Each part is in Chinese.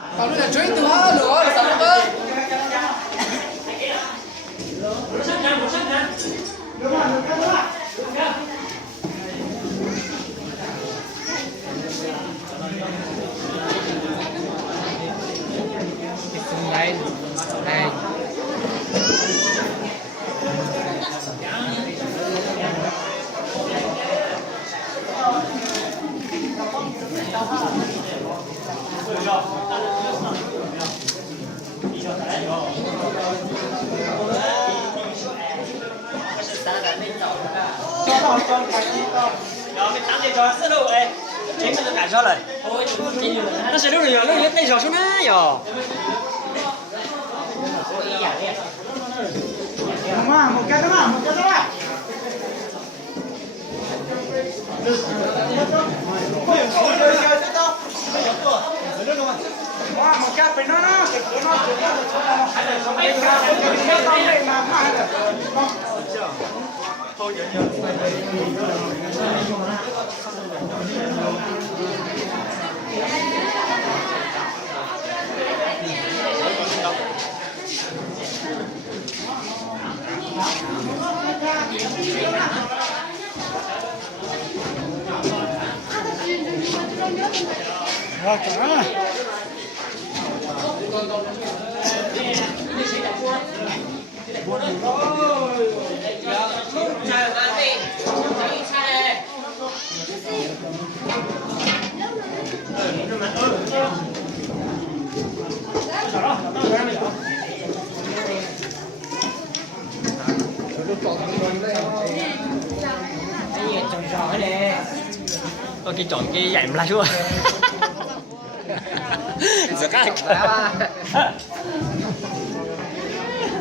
Kalau nak join tu halo, sama apa? Lain, lain.然后给当地找思路哎，这个就干啥了？那是六人六人那小什么哟？妈，我干什么？我干什么？哇，我干本上呢，这那这那这那还得什么？这当地嘛，还得。我干了。Có cái chọn cái dạy lại luôn. Giờ cái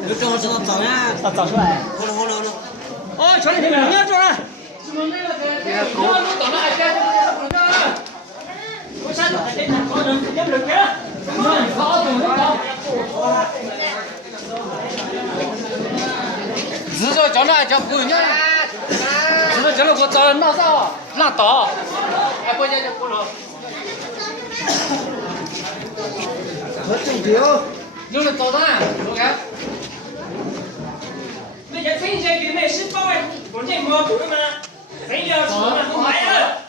你跟我知道找呀，找出来。好了好了好了。哦，传你这个，你要做啥？我啥都还得拿好人，要不然给。只说叫那叫姑娘，只说叫那个找那啥那刀，还关键就不能。我真丢。用来找蛋，我看。那些春节给买10包，我这毛够了吗？真要吃嘛，不买了。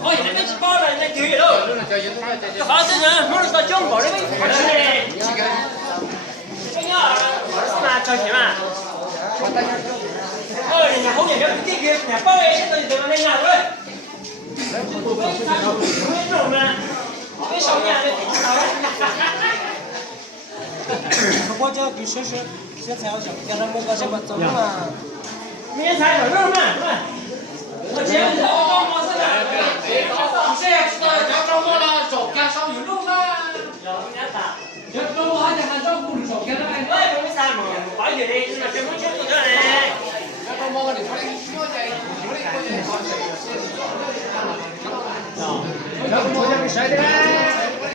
好像没吃饱了，那丢一了。这好些人不是说讲包的没好吃的。你儿子嘛，交钱嘛。人家后面这这个包也是都那样子。为什么？为少年的挺少的。我叫给学学菜好像，叫他们搞什么做嘛？明菜有肉嘛？我今天我刚忙死了。谁也知道叫找我了，找干上有肉吗？要人家打。要找我还得还找我的找干了。我也不会啥嘛，快点的，就是这么